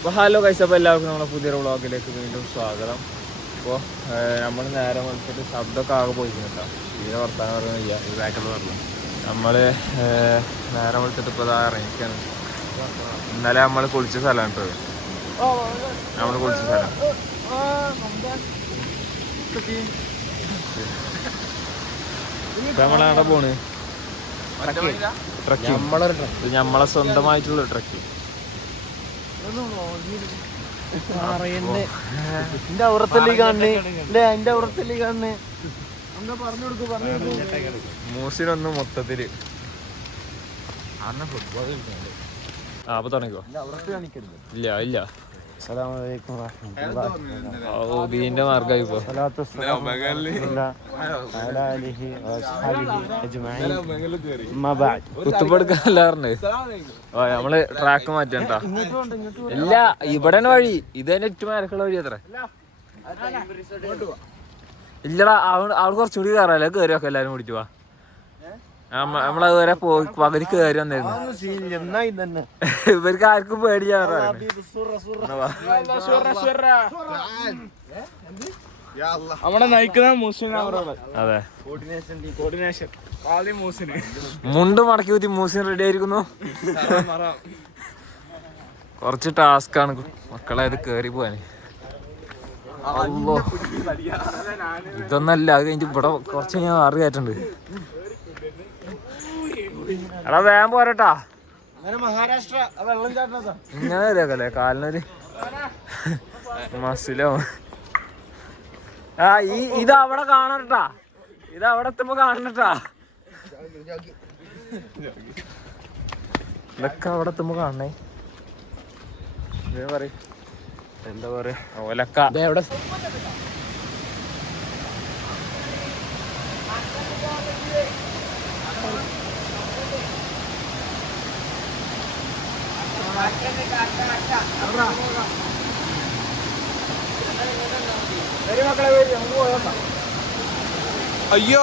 അപ്പോൾ hello guys, അപ്പോൾ എല്ലാവർക്കും നമ്മളെ പുതിയൊരു വ്ളോഗിലേക്ക് വീണ്ടും സ്വാഗതം. അപ്പോൾ നമ്മൾ നേരെ വന്നിട്ട് ശബ്ദമൊക്കെ ആകെ പോയിരിക്കുന്നു കേട്ടോ. തീരെ വർത്താനം പറയുന്നില്ല, ഈ ബാക്കെന്ന് പറഞ്ഞു. നമ്മൾ നേരെ വിളിച്ചിട്ട് ഇപ്പോൾ ഇതാ ഇറങ്ങിക്കാണ്. ഇന്നലെ നമ്മൾ കുളിച്ച സ്ഥലമാണ് കേട്ടോ. നമ്മൾ കുളിച്ച സ്ഥലം ഇപ്പം നമ്മളവിടെ പോണ് ട്രക്കിങ്. നമ്മളെ സ്വന്തമായിട്ടുള്ള ട്രക്കിങ്. മൂസിനൊന്നും മൊത്തത്തില് അപ്പൊ തുടങ്ങിക്കോ. ഇല്ല ഇല്ല, ദീന്റെ മാർഗമായി ഇപ്പൊ. കുത്തുപെടുക്കാറുണ്ട്. നമ്മള് ട്രാക്ക് മാറ്റണ്ട. ഇല്ല, ഇവിടെ വഴി ഇത് തന്നെ ഏറ്റവും മേലക്കുള്ള വഴി അത്ര. ഇല്ലടാ, അവൾ കുറച്ചുകൂടി കയറാല്ലേ. കയറി ഒക്കെ എല്ലാരും കൂടിട്ട് വാ. നമ്മളത് വരെ പോയി പകുതി കയറി വന്നിരുന്നു. ഇവർക്ക് ആർക്കും പേടിയാ. അവിടെ നയിക്കുന്ന മൂസിന്. അതെ, കോർഡിനേഷൻ മൂസിന്. മുണ്ട് മടക്കി ഊത്തി മൂസിന് റെഡി ആയിരിക്കുന്നു. കുറച്ച് ടാസ്ക് ആണ് മക്കളെ ഇത് കേറി പോവാന്. ഇതൊന്നല്ല, അത് കഴിഞ്ഞിട്ട് ഇവിടെ കുറച്ച് ഞാൻ അറിയാറ്റുണ്ട്. എടാ വേഗം പോരട്ടാ. മഹാരാഷ്ട്ര വെള്ളം ചാട്ടണ ഇങ്ങനെ ഇതേക്കല്ലേ കാലിനൊരു മസിലോ. ഇത് അവിടെ കാണട്ടാ, ഇത് അവിടെ എത്തുമ്പോ കാണട്ടാ. ഇതൊക്കെ അവിടെ എത്തുമ്പോ കാണണേ. എന്താ പറയാ, ഓലക്ക എവിടെ. അയ്യോ